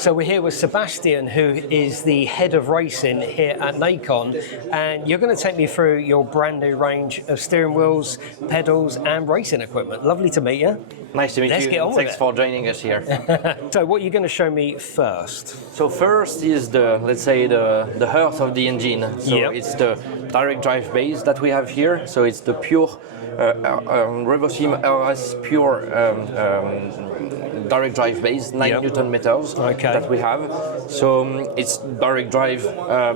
So we're here with Sebastian, who is the head of racing here at Nacon, and you're going to take me through your brand new range of steering wheels, pedals and racing equipment. Lovely to meet you. Nice to meet Let's you. get on Thanks with it. for joining us here. So what are you going to show me first? So first is the, let's say, the heart of the engine. So Yep. it's the direct drive base that we have here. So it's the pure RevoSim RS pure direct drive base, 9 Yep. Newton meters that we have. So it's direct drive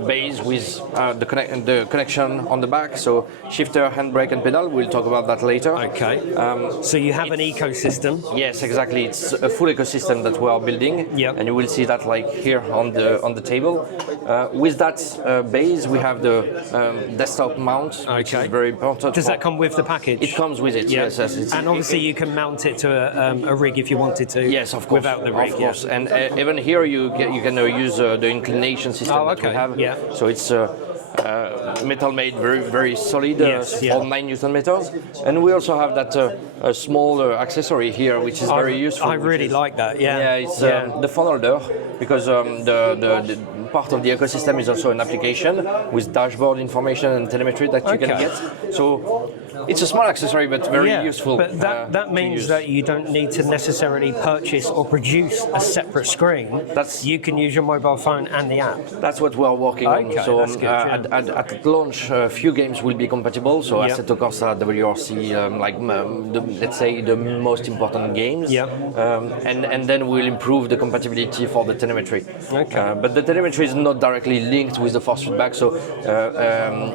base with the connection on the back. So shifter, handbrake and pedal. We'll talk about that later. Okay. So you have an ecosystem. Yes, exactly. It's a full ecosystem that we are building, Yep. and you will see that like here on the table. With that base, we have the desktop mount, which is very important. Does that come with the package? It comes with it. Yeah. Yes, yes. And obviously you can mount it to a rig if you wanted to. Yes, of course. Without the rig, of course. And even here you can use the inclination system that we have. Yeah. So it's metal made, very solid, Yes, yeah. for 9 Newton meters. And we also have that small accessory here, which is very useful. I really like that. Yeah. Yeah, it's the phone holder, because the part of the ecosystem is also an application with dashboard information and telemetry that you can get. So it's a small accessory, but very useful. But that means that you don't need to necessarily purchase or produce a separate screen. You can use your mobile phone and the app. That's what we're working on. So that's good, at launch, a few games will be compatible. So Assetto Corsa, WRC, let's say the most important games. And then we'll improve the compatibility for the telemetry. But the telemetry is not directly linked with the force feedback. So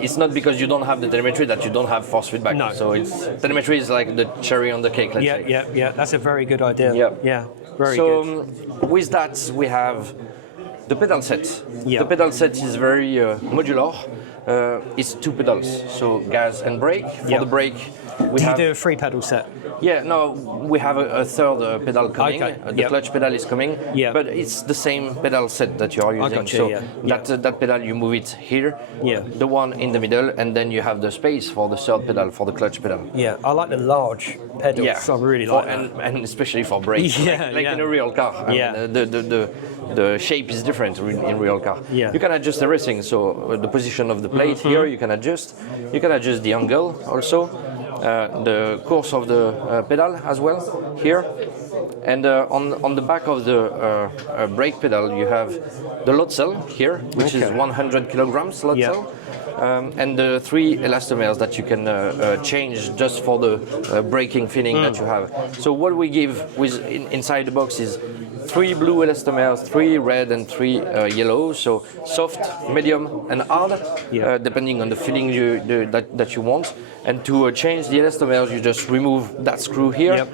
it's not because you don't have the telemetry that you don't have force feedback. No. So telemetry is like the cherry on the cake, let's say. Yeah. That's a very good idea. Yeah. Very so good. With that, we have the pedal set. Yeah. The pedal set is very modular. It's 2 pedals, so gas and brake. For the brake, we have... Do you do a 3 pedal set? Yeah, no, we have a third pedal coming. The clutch pedal is coming, but it's the same pedal set that you are using. That pedal, you move it here, the one in the middle, and then you have the space for the third pedal, for the clutch pedal. Yeah, I like the large pedals. Yeah. I really like that. And especially for brakes, like in a real car. I mean, the shape is different in real car. You can adjust everything, so the position of the plate here, you can adjust. You can adjust the angle also. The course of the pedal as well here, and on the back of the brake pedal you have the load cell here, which is 100 kilograms load cell, and the 3 elastomers that you can change just for the braking feeling that you have. So what we give inside the box is 3 blue elastomers, 3 red and 3 yellow, so soft, medium and hard, depending on the feeling that you want. And to change the elastomers, you just remove that screw here,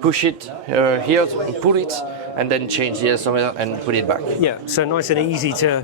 push it here, pull it, and then change the elastomer and put it back. Yeah, so nice and easy to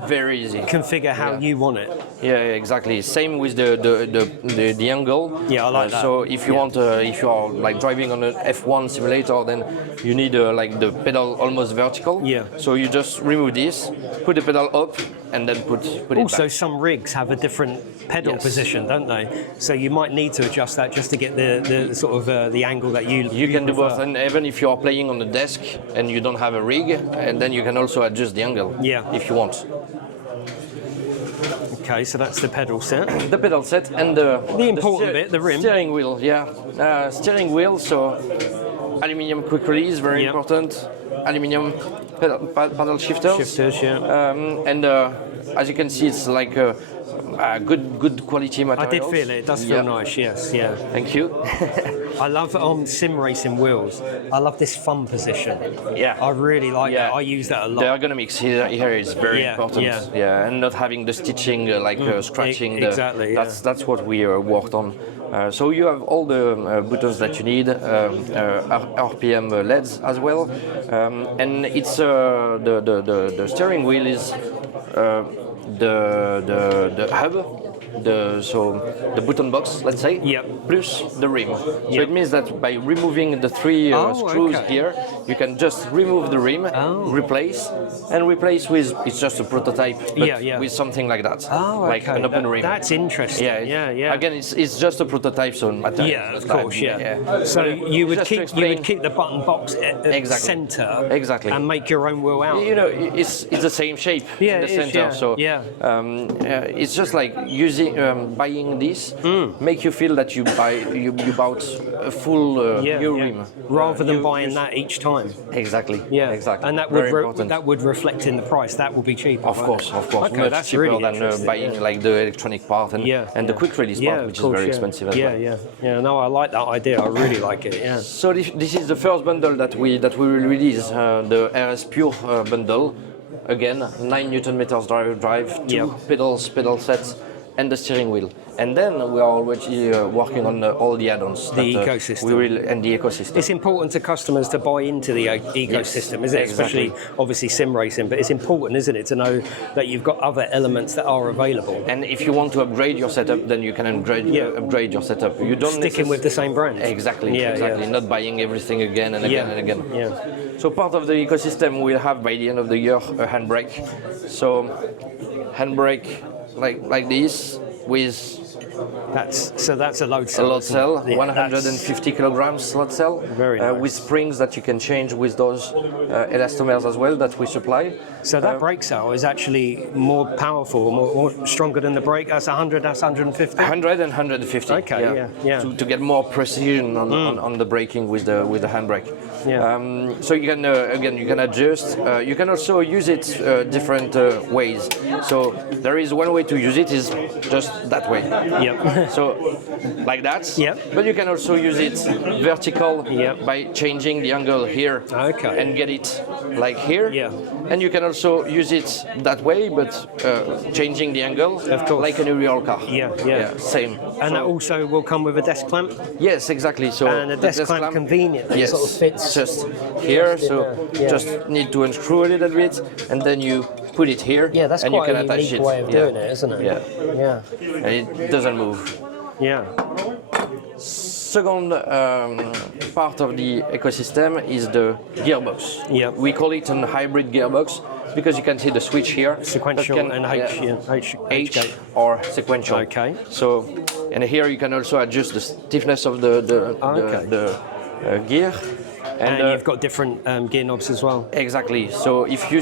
configure how you want it. Yeah, exactly. Same with the angle. Yeah, I like that. So if you want, if you are like driving on an F1 simulator, then you need like the pedal almost vertical. Yeah. So you just remove this, put the pedal up, and then put it back. Also, some rigs have a different pedal position, don't they? So you might need to adjust that just to get the sort of the angle that you can do both, and even if you are playing on the desk and you don't have a rig, and then you can also adjust the angle if you want. Okay, so that's the pedal set. The pedal set and the important bit, the rim. Steering wheel, steering wheel, so aluminium quick release, very important. Aluminium paddle shifters. And as you can see, it's like good quality materials. I did feel it. It does feel nice. Yes. Yeah. Thank you. I love sim racing wheels. I love this thumb position. Yeah. I really like that. I use that a lot. The ergonomics here is very important. And not having the stitching scratching. Exactly. That's what we worked on. So you have all the buttons that you need, RPM LEDs as well, and it's the steering wheel is the hub the button box, let's say, plus the rim. So it means that by removing the 3 screws here, you can just remove the rim, replace with, it's just a prototype, but with something like that, like an open rim. That's interesting. Yeah. Again, it's just a prototype, so of course, So you would keep the button box at the center, and make your own wheel out. You know, it's the same shape in the center. So it's just like using buying this make you feel that you bought a full new rim rather than buying that each time. Exactly. And that would reflect in the price. That would be cheaper. Of course. Okay, much that's cheaper really than buying like the electronic part and the quick release part, which is very expensive as well. Yeah. No, I like that idea. I really like it. Yeah. So this is the first bundle that we will release, the RS Pure bundle. Again, 9 Nm drive, 2 pedal sets, and the steering wheel. And then we are already working on all the add-ons. The ecosystem. And the ecosystem. It's important to customers to buy into the ecosystem, isn't it? Especially, obviously, sim racing. But it's important, isn't it, to know that you've got other elements that are available. And if you want to upgrade your setup, then you can upgrade your setup. You don't sticking with the same brand. Exactly. Not buying everything again and again and again. So part of the ecosystem we'll have by the end of the year a handbrake. So handbrake like this with. That's a load cell. A load cell, 150 kilograms load cell. Very nice. With springs that you can change with those elastomers as well that we supply. So that brake cell is actually more powerful, more stronger than the brake. That's 100. That's 150. 100 and 150. Okay. Yeah. To get more precision on the braking with the handbrake. So you can again you can adjust. You can also use it different ways. So there is one way to use it is just that way. So like that. But you can also use it vertical by changing the angle here and get it like here. And you can also use it that way, but changing the angle like an real car. Same. And that also will come with a desk clamp? Yes, exactly. So and a desk clamp conveniently sort of fits just here. So just need to unscrew a little bit, and then you put it here. That's and quite you can a unique way of doing it, isn't it? And it doesn't move. Second part of the ecosystem is the gearbox. We call it a hybrid gearbox because you can see the switch here. Sequential and H or sequential. So, and here you can also adjust the stiffness of the gear. And you've got different gear knobs as well. Exactly. So if you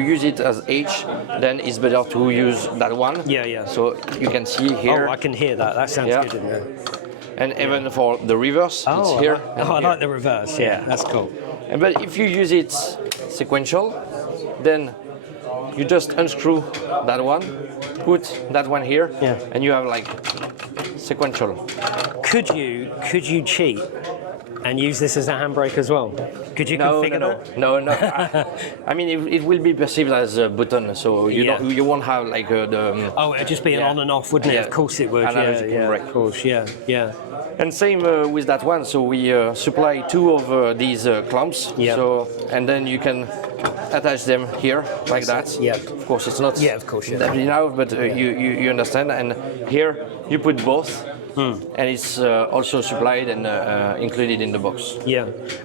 use it as H, then it's better to use that one. So you can see here. Oh, I can hear that. That sounds good in there. And even for the reverse, it's here. I like the reverse. That's cool. But if you use it sequential, then you just unscrew that one, put that one here, and you have like sequential. Could you cheat and use this as a handbrake as well? Could you configure that? No. I mean, it will be perceived as a button, so you won't have like the. It'd just be an on and off, wouldn't it? Of course it would. Of course. And same with that one. So we supply 2 of these clamps. So and then you can attach them here like that. Of course, it's not. Of course. That enough, but you understand. And here you put both. And it's also supplied and included in the box.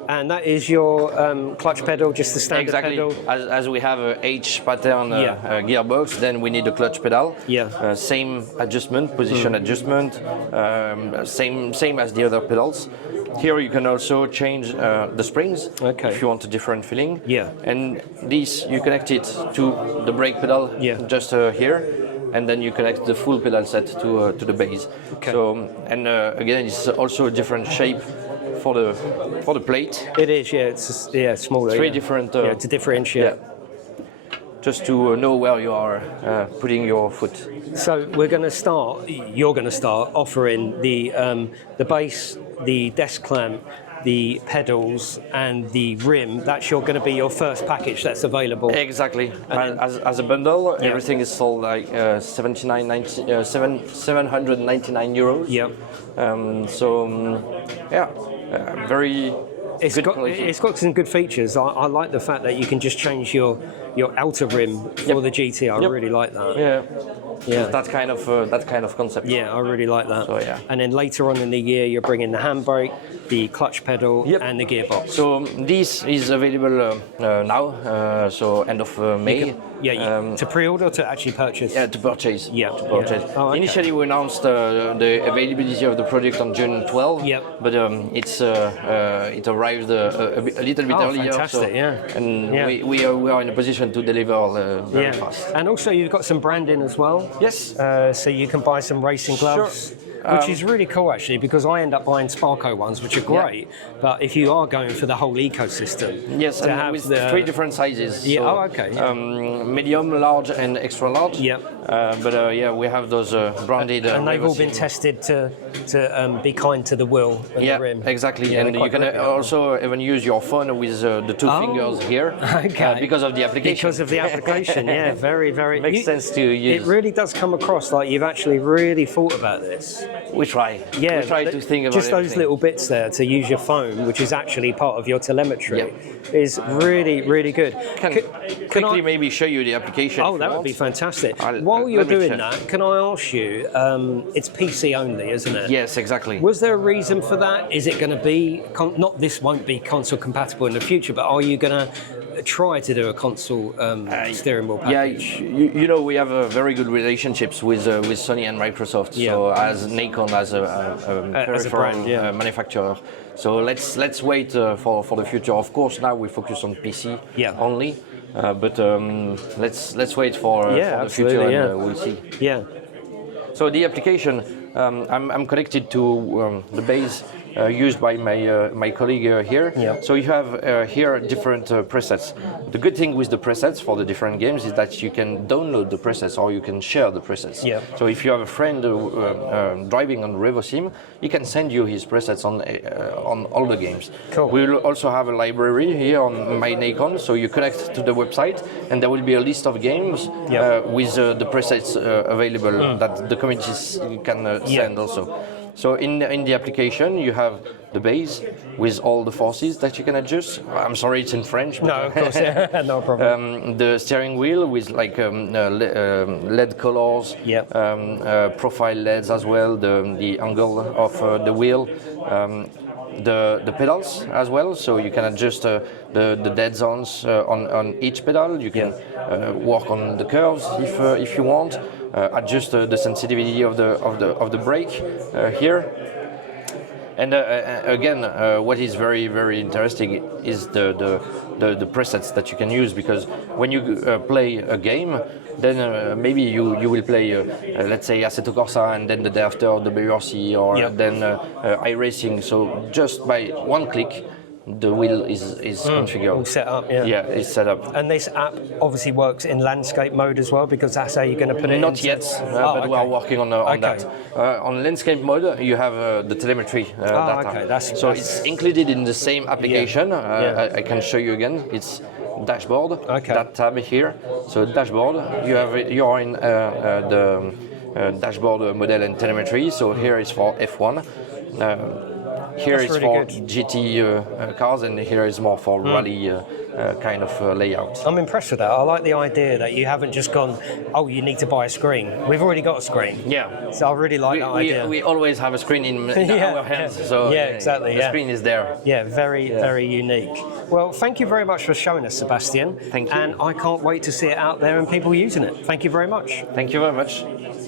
And that is your clutch pedal, just the standard pedal? As we have a H pattern gearbox, then we need a clutch pedal. Same adjustment, position adjustment, same as the other pedals. Here you can also change the springs if you want a different feeling. And this, you connect it to the brake pedal just here. And then you connect the full pedal set to the base. So and again, it's also a different shape for the plate. It is, it's smaller. 3 different. To differentiate. Just to know where you are putting your foot. So you're going to start offering the base, the desk clamp, the pedals and the rim. That's going to be your first package that's available. Exactly. As a bundle, everything is sold like 799 euros. Very. It's got some good features. I like the fact that you can just change your your outer rim for the GT. I really like that. Yeah, that kind of concept. Yeah, I really like that. So yeah. And then later on in the year, you're bringing the handbrake, the clutch pedal, and the gearbox. So this is available now. So end of May. To pre-order or to actually purchase? Yeah, to purchase. Yeah, to purchase. Oh, okay. Initially, we announced the availability of the product on June 12. But it arrived a little bit earlier. Fantastic, And we are in a position to deliver very fast. And also, you've got some branding as well. Yes. So you can buy some racing gloves. Sure. Which is really cool, actually, because I end up buying Sparco ones, which are great. But if you are going for the whole ecosystem, yes, and have with 3 different sizes. Yeah. So, okay. Medium, large, and extra large. Yeah. We have those branded. And they've all been tested to be kind to the wheel and the rim. Exactly. And you can also even use your phone with the 2 fingers here. Okay. Because of the application. Because of the application, yeah. Very, very. Makes sense to use. It really does come across like you've actually really thought about this. We try. Yeah, we try to think about just those everything. little bits there to use your phone, which is actually part of your telemetry, is really, really good. Can quickly maybe show you the application? Oh, that would be fantastic. While you're doing that, can I ask you? It's PC only, isn't it? Yes, exactly. Was there a reason for that? Is it going to be not? This won't be console compatible in the future, but are you going to try to do a console steering wheel package? Yeah, we have very good relationships with Sony and Microsoft. So as Nacon as a peripheral manufacturer, so let's wait for the future. Of course, now we focus on PC only, but let's wait for the future and we'll see. Yeah. So the application, I'm connected to the base used by my colleague here. So you have here different presets. The good thing with the presets for the different games is that you can download the presets or you can share the presets. So if you have a friend driving on RevoSim, he can send you his presets on all the games. Cool. We will also have a library here on my Nacon, so you connect to the website and there will be a list of games with the presets available that the communities can send also. So in the application, you have the base with all the forces that you can adjust. I'm sorry, it's in French. No, of course, no problem. The steering wheel with like LED colors, profile LEDs as well, the angle of the wheel. The pedals as well, so you can adjust the dead zones on each pedal. You can work on the curves if you want. Adjust the sensitivity of the brake here. And again, what is very, very interesting is the presets that you can use, because when you play a game, then maybe you will play, let's say, Assetto Corsa, and then the day after WRC, or then iRacing. So just by one click, the wheel is configured. All set up, it's set up. And this app obviously works in landscape mode as well, because that's how you're going to put it in. Not yet, but we are working on that. On landscape mode, you have the telemetry data. So it's included in the same application. I can show you again. It's dashboard, that tab here. So dashboard, you are in the dashboard model and telemetry. So here is for F1. Here is for GT cars, and here is more for rally kind of layout. I'm impressed with that. I like the idea that you haven't just gone, oh, you need to buy a screen. We've already got a screen. Yeah. So I really like that idea. We always have a screen in our hands, so exactly. The screen is there. Yeah, very unique. Well, thank you very much for showing us, Sebastian. Thank you. And I can't wait to see it out there and people using it. Thank you very much. Thank you very much.